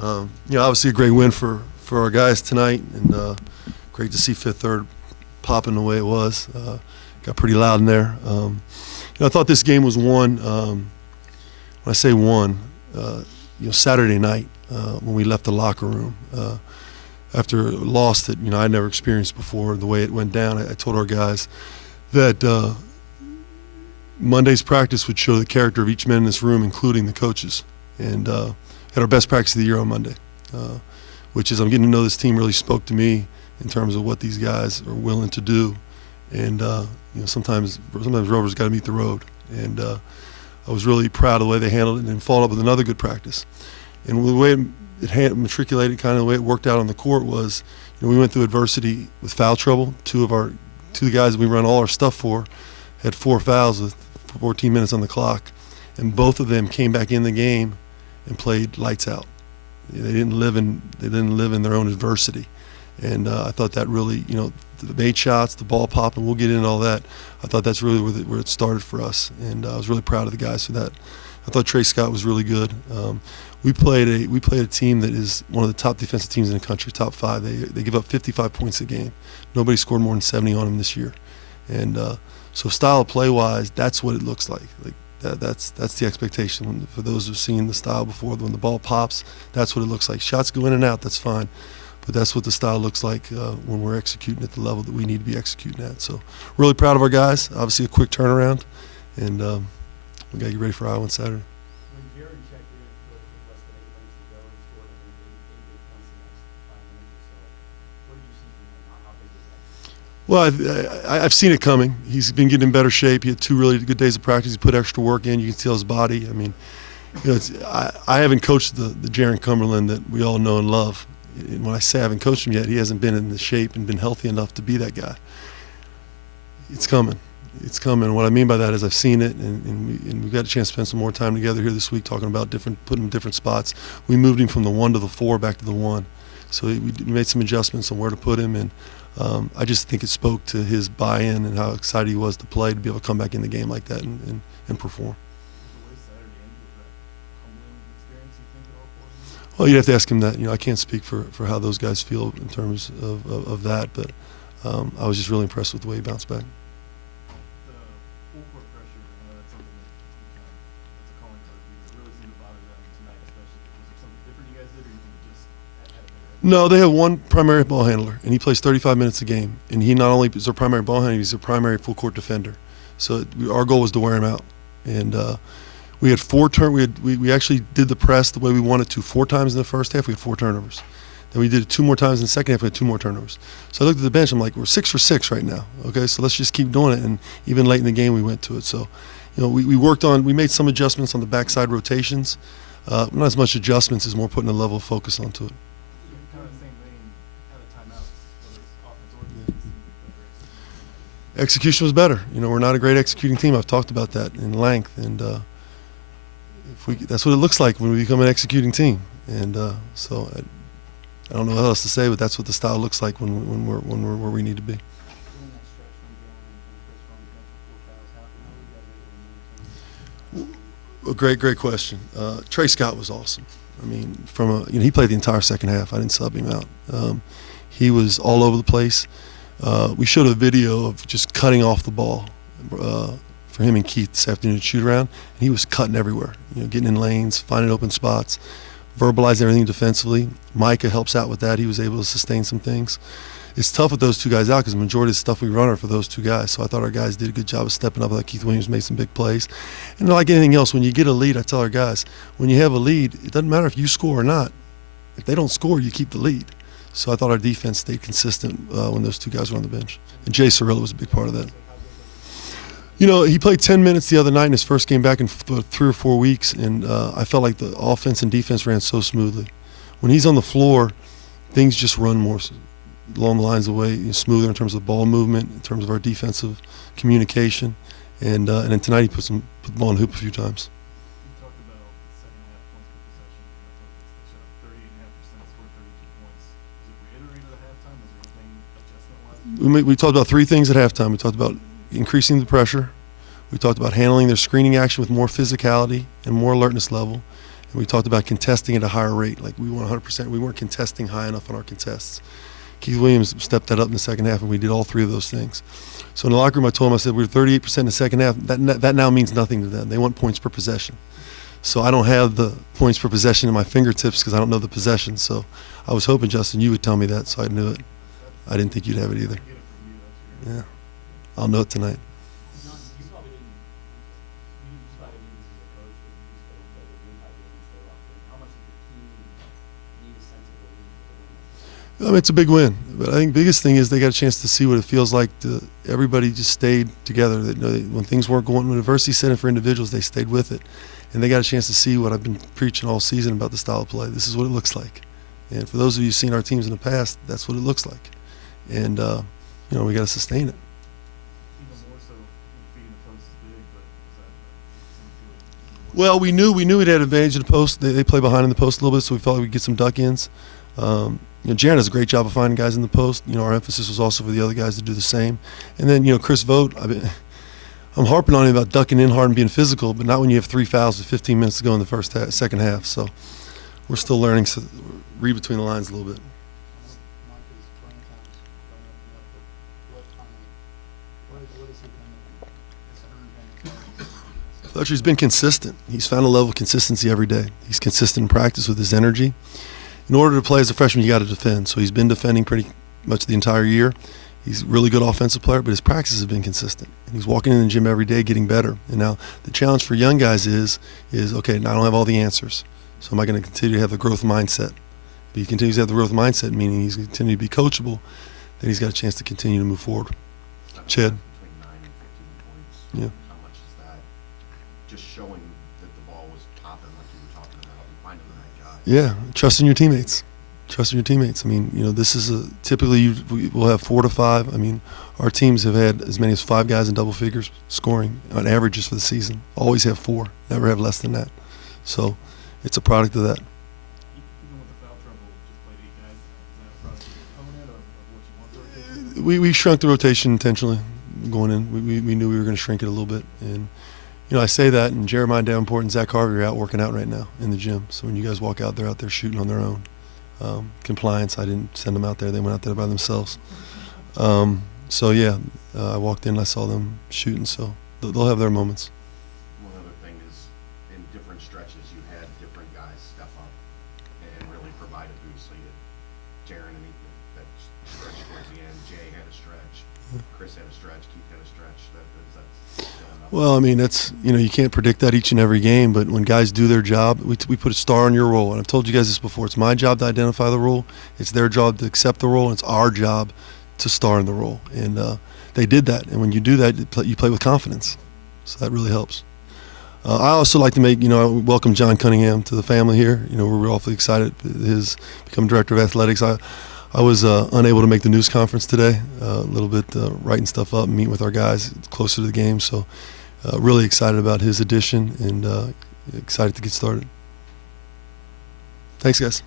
Obviously a great win for our guys tonight, and great to see Fifth Third popping the way it was. Got pretty loud in there. I thought this game was won. When I say won, Saturday night when we left the locker room after a loss that I'd never experienced before, the way it went down, I told our guys that Monday's practice would show the character of each man in this room, including the coaches, and had our best practice of the year on Monday, which is I'm getting to know this team really spoke to me in terms of what these guys are willing to do, and sometimes rubber's got to meet the road, and I was really proud of the way they handled it, and then followed up with another good practice. And the way it matriculated, kind of the way it worked out on the court was, we went through adversity with foul trouble. Two of the guys that we run all our stuff for had 4 fouls with 14 minutes on the clock, and both of them came back in the game and played lights out. They didn't live in their own adversity, and I thought that really, the made shots, the ball popping, we'll get into all that. I thought that's really where it started for us, and I was really proud of the guys for that. I thought Trey Scott was really good. We played a team that is one of the top defensive teams in the country, top 5. They give up 55 points a game. Nobody scored more than 70 on them this year, and so style of play wise, that's what it looks like. That's the expectation for those who've seen the style before. When the ball pops, that's what it looks like. Shots go in and out, that's fine, but that's what the style looks like when we're executing at the level that we need to be executing at. So really proud of our guys. Obviously a quick turnaround, and we got to get ready for Iowa on Saturday. Well, I've seen it coming. He's been getting in better shape. He had 2 really good days of practice. He put extra work in. You can tell his body. I mean, I haven't coached the Jaron Cumberland that we all know and love. And when I say I haven't coached him yet, he hasn't been in the shape and been healthy enough to be that guy. It's coming. It's coming. What I mean by that is I've seen it, and we got a chance to spend some more time together here this week talking about putting him in different spots. We moved him from the 1 to the 4 back to the 1. So we made some adjustments on where to put him, and I just think it spoke to his buy-in and how excited he was to play, to be able to come back in the game like that and perform. Well, you'd have to ask him that. I can't speak for how those guys feel in terms of that, but I was just really impressed with the way he bounced back. No, they have one primary ball handler, and he plays 35 minutes a game. And he not only is their primary ball handler, he's their primary full court defender. So our goal was to wear him out. And we had 4 we actually did the press the way we wanted to 4 times in the first half. We had 4 turnovers. Then we did it 2 more times in the second half. We had 2 more turnovers. So I looked at the bench. I'm like, we're 6 for 6 right now. Okay, so let's just keep doing it. And even late in the game, we went to it. So, we worked on. We made some adjustments on the backside rotations. Not as much adjustments as more putting a level of focus onto it. Execution was better. We're not a great executing team. I've talked about that in length, and that's what it looks like when we become an executing team. And so I don't know what else to say, but that's what the style looks like when we're where we need to be. A great question. Trey Scott was awesome. I mean, he played the entire second half. I didn't sub him out. He was all over the place. We showed a video of just cutting off the ball for him and Keith this afternoon to shoot around, and he was cutting everywhere, getting in lanes, finding open spots, verbalizing everything defensively. Micah helps out with that. He was able to sustain some things. It's tough with those 2 guys out because the majority of the stuff we run are for those 2 guys. So I thought our guys did a good job of stepping up. Like Keith Williams made some big plays. And like anything else, when you get a lead, I tell our guys, when you have a lead, it doesn't matter if you score or not. If they don't score, you keep the lead. So I thought our defense stayed consistent when those 2 guys were on the bench. And Jay Cirillo was a big part of that. He played 10 minutes the other night in his first game back in 3 or 4 weeks, and I felt like the offense and defense ran so smoothly. When he's on the floor, things just run more along the lines of the way, smoother in terms of ball movement, in terms of our defensive communication. And then tonight he put the ball in the hoop a few times. We talked about 3 things at halftime. We talked about increasing the pressure. We talked about handling their screening action with more physicality and more alertness level. And we talked about contesting at a higher rate. Like we won 100%. We weren't contesting high enough on our contests. Keith Williams stepped that up in the second half, and we did all three of those things. So in the locker room, I told him, I said, we were 38% in the second half. That now means nothing to them. They want points per possession. So I don't have the points per possession in my fingertips because I don't know the possession. So I was hoping, Justin, you would tell me that, so I knew it. I didn't think you'd have it either. Yeah, I'll know it tonight. I mean, it's a big win, but I think the biggest thing is they got a chance to see what it feels like to everybody just stayed together. That, you know, when things weren't going, when adversity set in for individuals, they stayed with it, and they got a chance to see what I've been preaching all season about the style of play. This is what it looks like, and for those of you who've seen our teams in the past, that's what it looks like, and you know, we got to sustain it. Well, we knew we'd had advantage in the post. They play behind in the post a little bit, so we felt like we'd get some duck ins. You know, Jaron does a great job of finding guys in the post. You know, our emphasis was also for the other guys to do the same. And then, you know, Chris Vogt, I'm harping on him about ducking in hard and being physical, but not when you have 3 fouls with 15 minutes to go in the second half. So we're still learning to read between the lines a little bit. Fletcher's been consistent. He's found a level of consistency every day. He's consistent in practice with his energy. In order to play as a freshman, you got to defend. So he's been defending pretty much the entire year. He's a really good offensive player, but his practices have been consistent. And he's walking in the gym every day getting better. And now the challenge for young guys is okay, now I don't have all the answers. So am I going to continue to have the growth mindset? But he continues to have the growth mindset, meaning he's going to continue to be coachable, then he's got a chance to continue to move forward. Chad. Between 9 and 15 points. Yeah. How much is that just showing that the ball was popping like you were talking about and finding the right guy? Yeah, trusting your teammates. Trusting your teammates. I mean, you know, this is typically we'll have 4 to 5. I mean, our teams have had as many as 5 guys in double figures scoring on averages for the season. Always have 4. Never have less than that. So it's a product of that. Even with the foul trouble, just played 8 guys. Is that a product of the opponent of what you want for it? We shrunk the rotation intentionally going in. We knew we were going to shrink it a little bit. And, you know, I say that, and Jeremiah Davenport and Zach Harvey are out working out right now in the gym. So when you guys walk out, they're out there shooting on their own. Compliance, I didn't send them out there. They went out there by themselves. So, yeah, I walked in, I saw them shooting. So they'll have their moments. One other thing is, in different stretches, you had different guys step up and really provide a boost. So you had Jaron and that stretch towards the end. Jay had a stretch. Chris had a stretch. Keith had a stretch. That's filling up. Well, I mean, that's, you know, you can't predict that each and every game, but when guys do their job, we put a star on your role. And I've told you guys this before. It's my job to identify the role. It's their job to accept the role. And it's our job to star in the role. And they did that. And when you do that, you play with confidence. So that really helps. I also like to welcome John Cunningham to the family here. You know, we're awfully excited. His become director of athletics. I was unable to make the news conference today, a little bit writing stuff up and meeting with our guys closer to the game. So really excited about his addition and excited to get started. Thanks, guys.